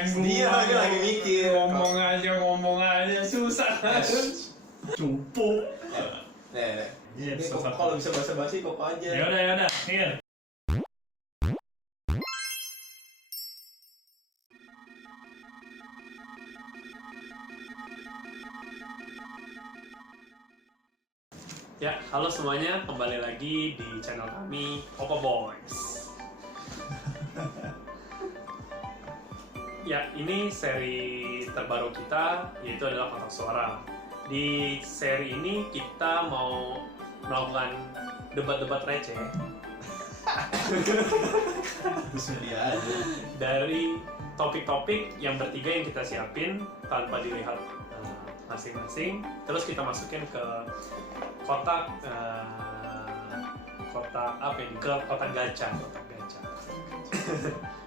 Dia lagi mikir. Ngomong aja susah. Cupu. Ini kok kalau bisa basa-basi kok aja. Ya udah. Nih. Ya, halo semuanya, kembali lagi di channel kami, Koko Boys. Ya, ini seri terbaru kita, yaitu adalah Kotak Suara. Di seri ini kita mau melakukan debat-debat receh dari topik-topik yang bertiga yang kita siapin tanpa dilihat masing-masing. Terus kita masukin ke kotak gacha.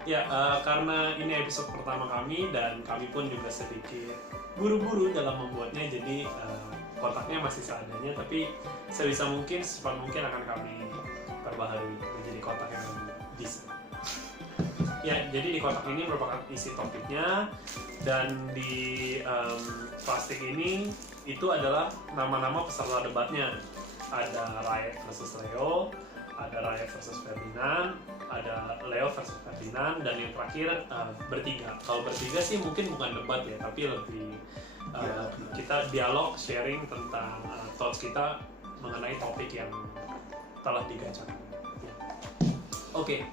Ya, karena ini episode pertama kami dan kami pun juga sedikit buru-buru dalam membuatnya, jadi kotaknya masih seadanya, tapi sebisa mungkin, secepat mungkin akan kami perbaharui menjadi kotak yang lebih decent. Ya, jadi di kotak ini merupakan isi topiknya, dan di plastik ini itu adalah nama-nama peserta debatnya. Ada Rae versus Leo, ada Rae versus Ferdinand, ada Leo versus Ferdinand, dan yang terakhir bertiga. Kalau bertiga sih mungkin bukan debat ya, tapi lebih kita dialog, sharing tentang thoughts kita mengenai topik yang telah digacakan. Ya. Oke.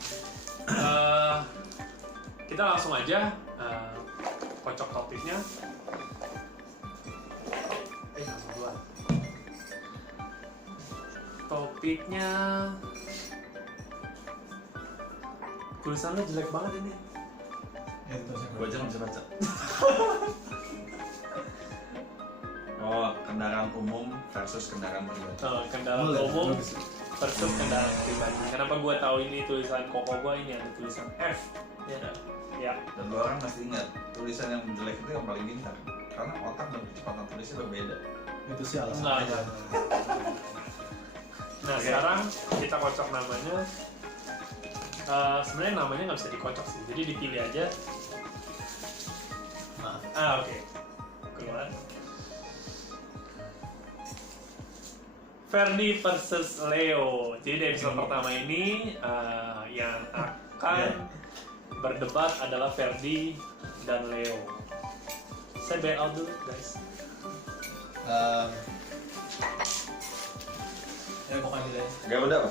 Kita langsung aja kocok topiknya. Langsung duluan. Topiknya, tulisannya jelek banget ini. Gue aja nggak bisa baca. Oh, kendaraan umum versus kendaraan pribadi. Kendaraan umum versus kendaraan pribadi. Kenapa gue tahu ini tulisan Koko gue, ini ada tulisan F. Ya. Dan lu orang mesti ingat, tulisan yang jelek itu yang paling pintar, karena otak dan kecepatan tulisnya berbeda. Itu sih alasan aja. Nah, sekarang kita kocok namanya. Sebenarnya namanya nggak bisa dikocok sih, jadi dipilih aja. Oke. Keluar. Ferdi versus Leo. Jadi di episode pertama ini yang akan berdebat adalah Ferdi dan Leo. Saya bail out dulu, guys. Ya pokoknya gitu ya. Garuda apa?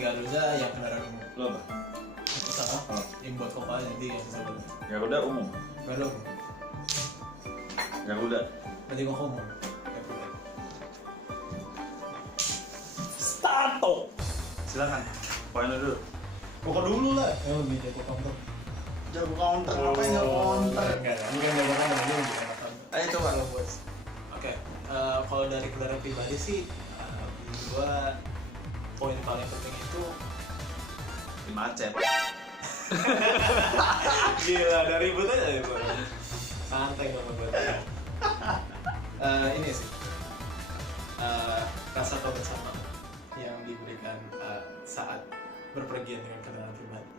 Garuda yang kendaraan umum. Lo apa? Sama? Yang buat Koko aja, nanti yang bisa buat Garuda umum. Garuda umum. Garuda. Nanti Koko umum. Garuda. Starto. Silakan. Poin lu dulu. Koko dulu lah. Lebih jago counter. Jago counter. Ngapain jago counter? Enggak, bukan jago counter, dia lebih enak counter. Ayo coba. Oke, kalau dari kendaraan pribadi sih, gua poin paling penting itu Di macet. gila, dari ribut aja ya gua. Santai sama gua. Ini sih rasa kebersamaan yang diberikan saat berpergian dengan kendaraan pribadi.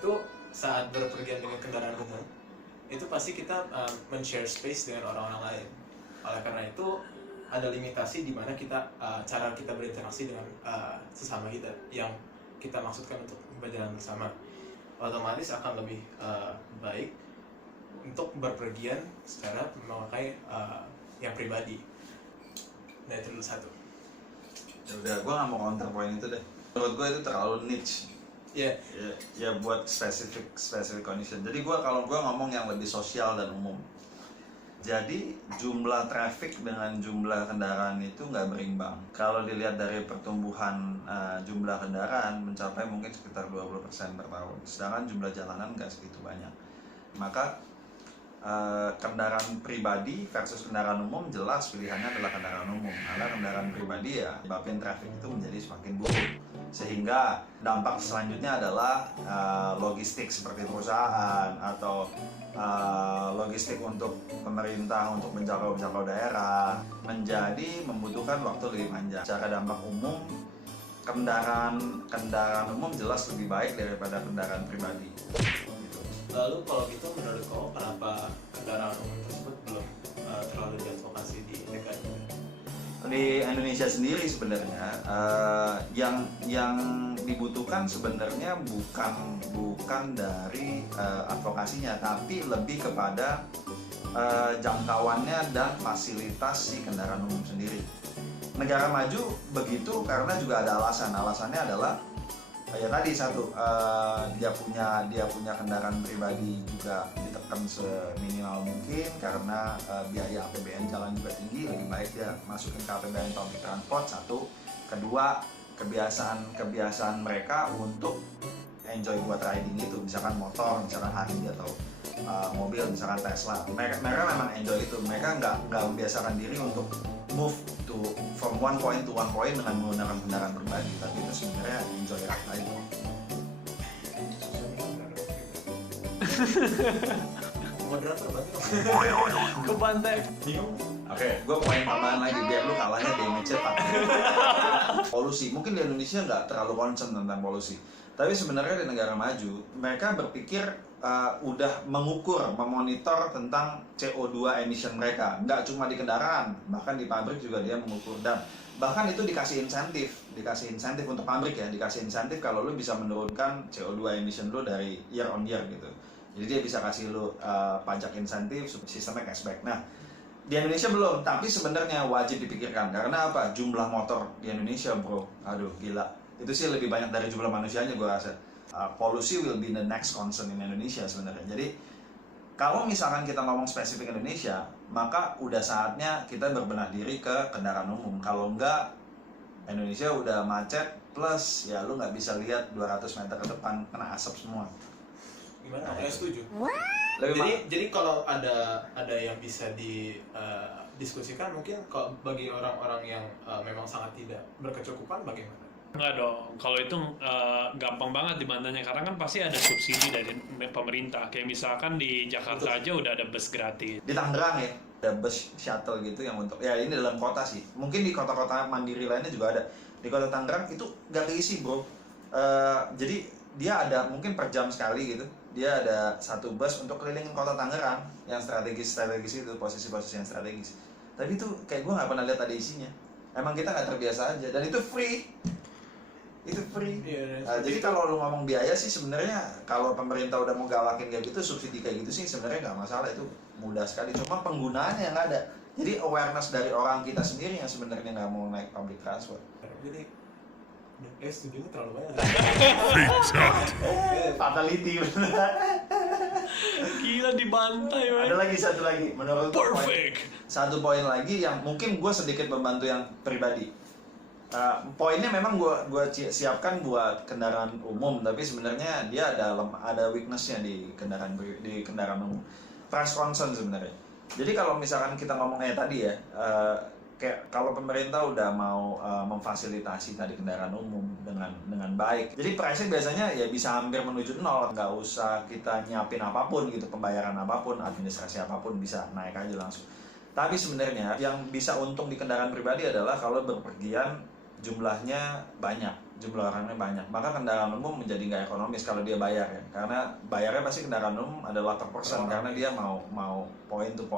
Itu saat berpergian dengan kendaraan umum, itu pasti kita men-share space dengan orang-orang lain. Oleh karena itu ada limitasi di mana kita cara kita berinteraksi dengan sesama kita yang kita maksudkan untuk berjalan bersama. Otomatis akan lebih baik untuk berpergian secara memakai yang pribadi. Nah, itu dulu satu. Ya udah, gue nggak mau counter poin itu deh. Menurut gue itu terlalu niche. Iya. Ya buat specific condition. Jadi kalau gue ngomong yang lebih sosial dan umum. Jadi jumlah traffic dengan jumlah kendaraan itu nggak berimbang. Kalau dilihat dari pertumbuhan jumlah kendaraan mencapai mungkin sekitar 20% per tahun. Sedangkan jumlah jalanan nggak segitu banyak. Maka kendaraan pribadi versus kendaraan umum, jelas pilihannya adalah kendaraan umum. Karena kendaraan pribadi ya menyebabkan traffic itu menjadi semakin buruk. Sehingga dampak selanjutnya adalah logistik seperti perusahaan atau logistik untuk pemerintah untuk menjangkau daerah menjadi membutuhkan waktu lebih panjang. Secara dampak umum, kendaraan umum jelas lebih baik daripada kendaraan pribadi. Gitu. Lalu kalau gitu menurut kau kenapa kendaraan umum tersebut belum terlalu diadvokasi di negara kita? Di Indonesia sendiri sebenarnya yang dibutuhkan sebenarnya bukan dari advokasinya, tapi lebih kepada jangkauannya dan fasilitas si kendaraan umum sendiri. Negara maju begitu karena juga ada alasannya adalah ya tadi satu, dia punya kendaraan pribadi juga ditekan seminimal mungkin karena biaya APBN jalan juga tinggi, lebih baik dia masukin ke APBN public transport. Satu, kedua, kebiasaan mereka untuk enjoy buat riding itu, misalkan motor, misalkan Harley atau mobil, misalkan Tesla. Mereka memang enjoy itu, mereka nggak membiasakan diri untuk move from one point to one point dengan menggunakan kendaraan pribadi, tapi itu sebenarnya enjoy riding. Moderator berarti Ke pantai. Oke, gue poin tambahan lagi biar lu kalahnya damage-nya tak. Polusi, mungkin di Indonesia nggak terlalu concern tentang polusi, tapi sebenarnya di negara maju mereka berpikir udah mengukur, memonitor tentang CO2 emission mereka, nggak cuma di kendaraan, bahkan di pabrik juga dia mengukur, dan bahkan itu dikasih insentif untuk pabrik ya, dikasih insentif kalau lu bisa menurunkan CO2 emission lu dari year on year gitu. Jadi dia bisa kasih lu pajak insentif, sistemnya cashback. Nah, di Indonesia belum, tapi sebenarnya wajib dipikirkan. Karena apa? Jumlah motor di Indonesia, bro, aduh gila. Itu sih lebih banyak dari jumlah manusianya gue rasa. Polusi will be the next concern in Indonesia sebenarnya. Jadi kalau misalkan kita ngomong spesifik Indonesia, maka udah saatnya kita berbenah diri ke kendaraan umum. Kalau enggak, Indonesia udah macet, plus ya lu nggak bisa lihat 200 meter ke depan, kena asap semua. gimana? Saya setuju. Lebih Jadi kalau ada yang bisa didiskusikan mungkin kalau bagi orang-orang yang memang sangat tidak berkecukupan bagaimana? Enggak dong, kalau itu gampang banget dimandangnya karena kan pasti ada subsidi dari pemerintah. Kayak misalkan di Jakarta aja udah ada bus gratis. di Tangerang ya, ada bus shuttle gitu yang untuk, ya ini dalam kota sih, mungkin di kota-kota mandiri lainnya juga ada. Di kota Tangerang itu gak keisi bro. Jadi dia ada mungkin per jam sekali gitu, dia ada satu bus untuk kelilingin kota Tangerang yang strategis itu, posisi-posisi yang strategis. Tapi itu kayak gue nggak pernah lihat ada isinya. Emang kita nggak terbiasa aja, dan itu free. Jadi kalau lu ngomong biaya sih sebenarnya kalau pemerintah udah mau galakin kayak gitu, subsidi kayak gitu sih sebenarnya nggak masalah, itu mudah sekali. Cuma penggunaannya yang ada. Jadi awareness dari orang kita sendiri yang sebenarnya nggak mau naik public transport. Jadi setuju terlalu banyak. Fatality. Gila dibantai, Ada lagi satu lagi menurut perfect. Satu poin lagi yang mungkin gue sedikit membantu yang pribadi. Poinnya memang gue siapkan buat kendaraan umum, tapi sebenarnya dia ada weaknessnya di kendaraan umum. Price concern sebenarnya. Jadi kalau misalkan kita ngomong kayak tadi ya, kayak kalau pemerintah udah mau memfasilitasi tadi kendaraan umum dengan baik, jadi price-nya biasanya ya bisa hampir menuju nol, nggak usah kita nyiapin apapun gitu, pembayaran apapun, administrasi apapun bisa naik aja langsung. Tapi sebenarnya yang bisa untung di kendaraan pribadi adalah kalau berpergian jumlah orangnya banyak, maka kendaraan umum menjadi nggak ekonomis kalau dia bayar ya, karena bayarnya pasti kendaraan umum adalah per person, karena dia mau point to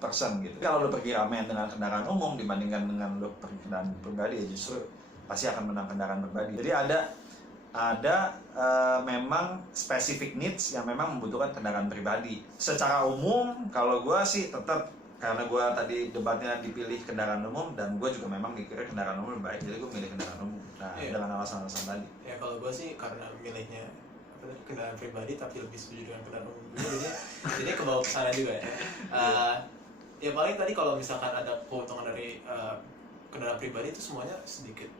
person gitu. Kalau lo pergi ramen dengan kendaraan umum dibandingkan dengan lo pergi kendaraan pribadi, ya justru pasti akan menang kendaraan pribadi. Jadi ada memang specific needs yang memang membutuhkan kendaraan pribadi. Secara umum kalau gue sih tetap, karena gue tadi debatnya dipilih kendaraan umum, dan gue juga memang mikirnya kendaraan umum lebih baik, jadi gue milih kendaraan umum. Nah, dengan alasan-alasan tadi. Ya kalau gue sih karena milihnya kendaraan pribadi tapi lebih setuju dengan kendaraan umum juga, jadi kebawa ke sana juga ya. Ya paling tadi kalau misalkan ada keuntungan dari kendaraan pribadi itu semuanya sedikit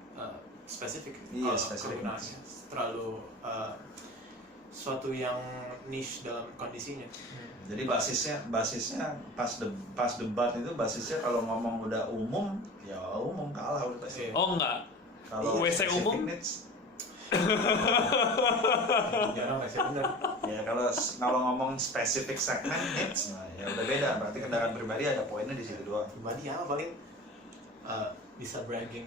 spesifik. Iya, spesifik. Terlalu suatu yang niche dalam kondisinya. Jadi basisnya pas debat itu basisnya kalau ngomong udah umum, ya umum kalah udah pasti. Oh enggak. Kalau WC umum? Jarang sih bener. Ya kalau ngomong spesifik segmen needs, nah ya udah beda. Berarti kendaraan pribadi ada poinnya di situ doang. Pribadi apa paling bisa bragging.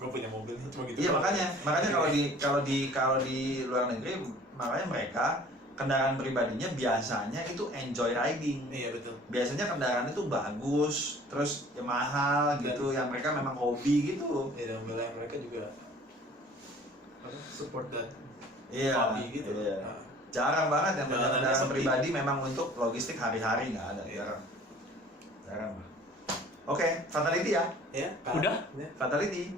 Gue punya mobil cuma gitu. Iya makanya kalau di luar negeri, makanya mereka kendaraan pribadinya biasanya itu enjoy riding. Iya betul. Biasanya kendaraan itu bagus, terus ya mahal gitu, yang mereka memang hobi gitu. Ya dan wilayah mereka juga support dan Iya. hobby gitu. Iya. Nah, Jarang banget yang punya Jalanannya kendaraan sepi. pribadi memang untuk logistik hari-hari, nggak ada. Iya. Jarang. Oke, fatality ya. ya, Udah? Ya. Fatality.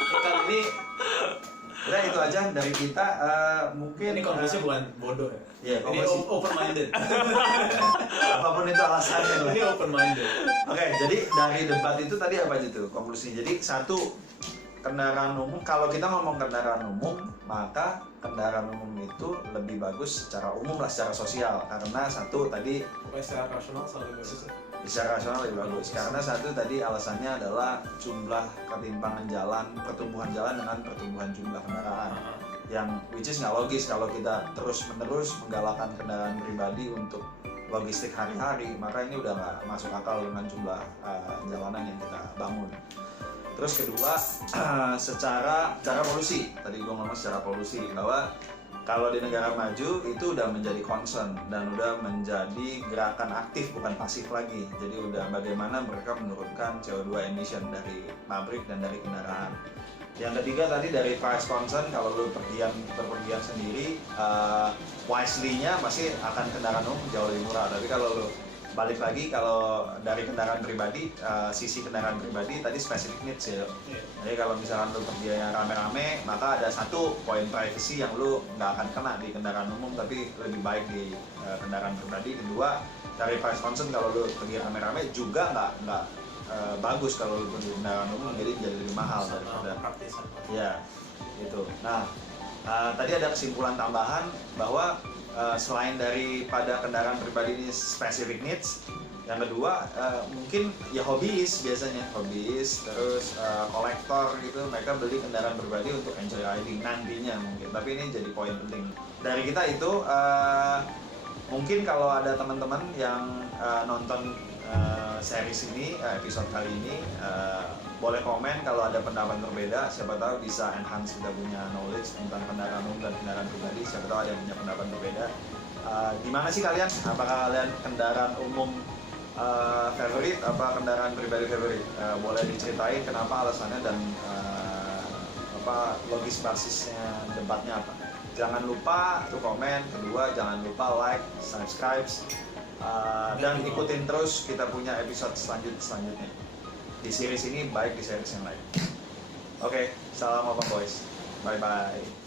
Kali ini Udah itu aja dari kita. Mungkin ini konklusinya bukan bodoh ya. Iya, Ini konklusi. open minded. Apapun itu alasannya lah. Ini open minded. Oke, jadi dari debat itu tadi apa aja tuh konklusinya? Jadi satu, kendaraan umum, kalau kita ngomong kendaraan umum, maka kendaraan umum itu lebih bagus secara umum lah, secara sosial. Karena satu tadi, Pokoknya secara rasional selalu bagus. secara rasional lebih bagus. Karena satu tadi alasannya adalah jumlah ketimpangan jalan, pertumbuhan jalan dengan pertumbuhan jumlah kendaraan. Yang which is nggak logis kalau kita terus-menerus menggalakkan kendaraan pribadi untuk logistik hari-hari, maka ini udah nggak masuk akal dengan jumlah jalanan yang kita bangun. Terus kedua, secara polusi, tadi gue ngomong secara polusi, bahwa kalau di negara maju itu udah menjadi concern dan udah menjadi gerakan aktif bukan pasif lagi. Jadi udah bagaimana mereka menurunkan CO2 emission dari pabrik dan dari kendaraan. Yang ketiga tadi dari price concern, kalau lu berpergian sendiri, wisely-nya pasti akan kendaraan umum jauh lebih murah. Tapi kalau lu balik lagi, kalau dari kendaraan pribadi, sisi kendaraan pribadi tadi specific needs ya. Jadi kalau misalkan lu pergiannya rame-rame, maka ada satu poin privacy yang lu nggak akan kena di kendaraan umum, tapi lebih baik di kendaraan pribadi. Kedua, dari price concern, kalau lu pergi rame-rame juga nggak bagus kalau lu pergi kendaraan umum, jadi lebih mahal daripada. Praktisan. Ya, gitu. Nah, tadi ada kesimpulan tambahan bahwa selain daripada kendaraan pribadi ini specific needs, yang kedua mungkin ya hobiis, biasanya hobiis, terus kolektor gitu, mereka beli kendaraan pribadi untuk enjoy riding nantinya mungkin. Tapi ini jadi poin penting dari kita itu. Mungkin kalau ada teman-teman yang nonton series ini, episode kali ini, boleh komen kalau ada pendapat berbeda. Siapa tahu bisa enhance kita punya knowledge tentang kendaraan umum dan kendaraan pribadi. Siapa tahu ada yang punya pendapat berbeda. Gimana sih kalian? Apakah kalian kendaraan umum favorit, apa kendaraan pribadi favorit? Boleh diceritain kenapa alasannya dan apa logis basisnya debatnya apa? Jangan lupa tuh komen. Kedua, jangan lupa like, subscribe, dan ikutin terus kita punya episode selanjutnya di series ini, baik di series yang lain. Oke, salam Open Boys, bye bye.